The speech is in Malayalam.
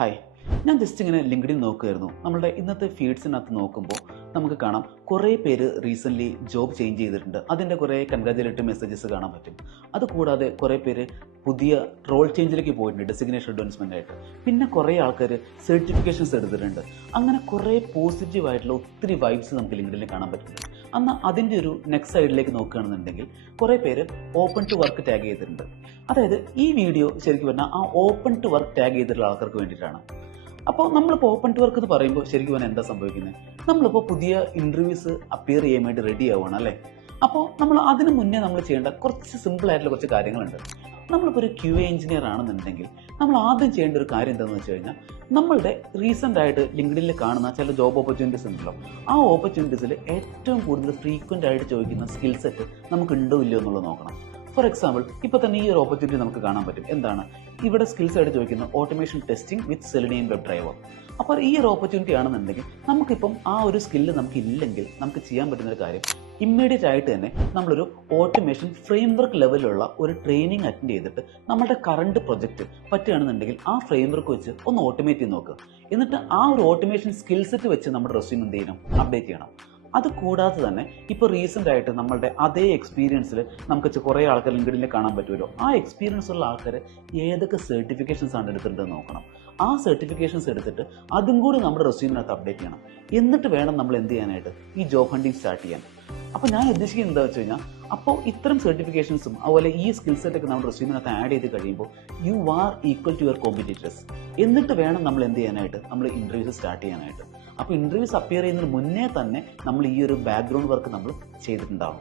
ഹായ് ഞാൻ ജസ്റ്റ് ഇങ്ങനെ ലിങ്ക്ഡിൻ നോക്കുമായിരുന്നു നമ്മളുടെ ഇന്നത്തെ ഫീഡ്സിനകത്ത് നോക്കുമ്പോൾ നമുക്ക് കാണാം കുറേ പേര് റീസെന്റ്ലി ജോബ് ചേഞ്ച് ചെയ്തിട്ടുണ്ട്. അതിന്റെ കുറേ കൺഗ്രാജുലേറ്ററി മെസ്സേജസ് കാണാൻ പറ്റും. അതുകൂടാതെ കുറേ പേര് പുതിയ റോൾ ചേഞ്ചിലേക്ക് പോയിട്ടുണ്ട് ഡെസിഗ്നേഷൻ അഡ്വാൻസ്മെന്റ് ആയിട്ട്. പിന്നെ കുറേ ആൾക്കാർ സർട്ടിഫിക്കേഷൻസ് എടുത്തിട്ടുണ്ട്. അങ്ങനെ കുറേ പോസിറ്റീവായിട്ടുള്ള ഒത്തിരി വൈബ്സ് നമുക്ക് ലിങ്ക്ഡിനിൽ കാണാൻ പറ്റുന്നുണ്ട്. എന്നാൽ അതിന്റെ ഒരു നെക്സ്റ്റ് സൈഡിലേക്ക് നോക്കുകയാണെന്നുണ്ടെങ്കിൽ കുറേ പേര് ഓപ്പൺ ടു വർക്ക് ടാഗ് ചെയ്തിട്ടുണ്ട്. അതായത് ഈ വീഡിയോ ശരിക്കും പറഞ്ഞാൽ ആ ഓപ്പൺ ടു വർക്ക് ടാഗ് ചെയ്തിട്ടുള്ള ആൾക്കാർക്ക് വേണ്ടിയിട്ടാണ്. അപ്പോൾ നമ്മളിപ്പോൾ ഓപ്പൺ ടു വർക്ക് എന്ന് പറയുമ്പോൾ ശരിക്കും പറഞ്ഞാൽ എന്താ സംഭവിക്കുന്നത് നമ്മളിപ്പോൾ പുതിയ ഇന്റർവ്യൂസ് അപ്പിയർ ചെയ്യാൻ വേണ്ടി റെഡി ആവുകയാണ് അല്ലേ? അപ്പോൾ നമ്മൾ അതിന് മുന്നേ നമ്മൾ ചെയ്യേണ്ട കുറച്ച് സിമ്പിൾ ആയിട്ടുള്ള കുറച്ച് കാര്യങ്ങളുണ്ട്. നമ്മളിപ്പോൾ ഒരു ക്യു എ എഞ്ചിനീയർ ആണെന്നുണ്ടെങ്കിൽ നമ്മൾ ആദ്യം ചെയ്യേണ്ട ഒരു കാര്യം എന്താണെന്ന് വെച്ച് കഴിഞ്ഞാൽ നമ്മളുടെ റീസെന്റ് ആയിട്ട് ലിങ്ക്ഡിനിൽ കാണുന്ന ചില ജോബ് ഓപ്പർച്യൂണിറ്റീസ് ഉണ്ടല്ലോ. ആ ഓപ്പർച്യൂണിറ്റീസിൽ ഏറ്റവും കൂടുതൽ ഫ്രീക്വന്റ് ആയിട്ട് ചോദിക്കുന്ന സ്കിൽ സെറ്റ് നമുക്ക് ഉണ്ടോ ഇല്ലയോ എന്നുള്ളത് നോക്കണം. ഫോർ എക്സാമ്പിൾ ഇപ്പോൾ തന്നെ ഈ ഒരു ഓപ്പർച്യൂണിറ്റി നമുക്ക് കാണാൻ പറ്റും. എന്താണ്? ഇവിടെ സ്കിൽസ് ആയിട്ട് ചോദിക്കുന്ന automation testing with Selenium web driver അപ്പോൾ ഈ ഒരു ഓപ്പർച്യൂണിറ്റി ആണെന്നുണ്ടെങ്കിൽ നമുക്കിപ്പം ആ ഒരു സ്കില്ല് നമുക്ക് ഇല്ലെങ്കിൽ നമുക്ക് ചെയ്യാൻ പറ്റുന്ന ഒരു കാര്യം ഇമ്മീഡിയറ്റ് ആയിട്ട് തന്നെ നമ്മളൊരു ഓട്ടോമേഷൻ ഫ്രെയിംവർക്ക് ലെവലിലുള്ള ഒരു ട്രെയിനിങ് അറ്റൻഡ് ചെയ്തിട്ട് നമ്മുടെ കറണ്ട് പ്രൊജക്റ്റ് പറ്റുകയാണെന്നുണ്ടെങ്കിൽ ആ ഫ്രെയിംവർക്ക് വെച്ച് ഒന്ന് ഓട്ടോമേറ്റ് ചെയ്ത് നോക്കുക എന്നിട്ട് ആ ഒരു ഓട്ടോമേഷൻ സ്കിൽ സെറ്റ് വെച്ച് നമ്മുടെ റെസ്യൂം എന്ത് ചെയ്യണം? അപ്ഡേറ്റ് ചെയ്യണം. അത് കൂടാതെ തന്നെ ഇപ്പോൾ റീസെന്റ് ആയിട്ട് നമ്മളുടെ അതേ എക്സ്പീരിയൻസിൽ നമുക്ക് കുറേ ആൾക്കാർ ലിങ്ക്ഡിനിൽ കാണാൻ പറ്റുമല്ലോ. ആ എക്സ്പീരിയൻസ് ഉള്ള ആൾക്കാർ ഏതൊക്കെ സർട്ടിഫിക്കേഷൻസ് ആണ് എടുത്തിട്ടുണ്ടെന്ന് നോക്കണം. ആ സർട്ടിഫിക്കേഷൻസ് എടുത്തിട്ട് അതും കൂടി നമ്മുടെ റെസ്യൂമിനകത്ത് അപ്ഡേറ്റ് ചെയ്യണം. എന്നിട്ട് വേണം നമ്മൾ എന്ത് ചെയ്യാനായിട്ട്? ഈ ജോബ് ഹണ്ടിങ് സ്റ്റാർട്ട് ചെയ്യാൻ. അപ്പോൾ ഞാൻ ഉദ്ദേശിക്കുന്നത് എന്താ വെച്ച് കഴിഞ്ഞാൽ അപ്പോൾ ഇത്തരം സർട്ടിഫിക്കേഷൻസും അതുപോലെ ഈ സ്കിൽ സെറ്റൊക്കെ നമ്മുടെ റെസ്യൂമിനകത്ത് ആഡ് ചെയ്ത് കഴിയുമ്പോൾ you are equal to your competitors എന്നിട്ട് വേണം നമ്മൾ എന്ത് ചെയ്യാനായിട്ട്? നമ്മൾ ഇന്റർവ്യൂസ് സ്റ്റാർട്ട് ചെയ്യാനായിട്ട്. അപ്പോൾ ഇന്റർവ്യൂസ് അപ്പിയർ ചെയ്യുന്നതിന് മുന്നേ തന്നെ നമ്മൾ ഈ ഒരു ബാക്ക്ഗ്രൗണ്ട് വർക്ക് നമ്മൾ ചെയ്തിട്ടുണ്ടാവും.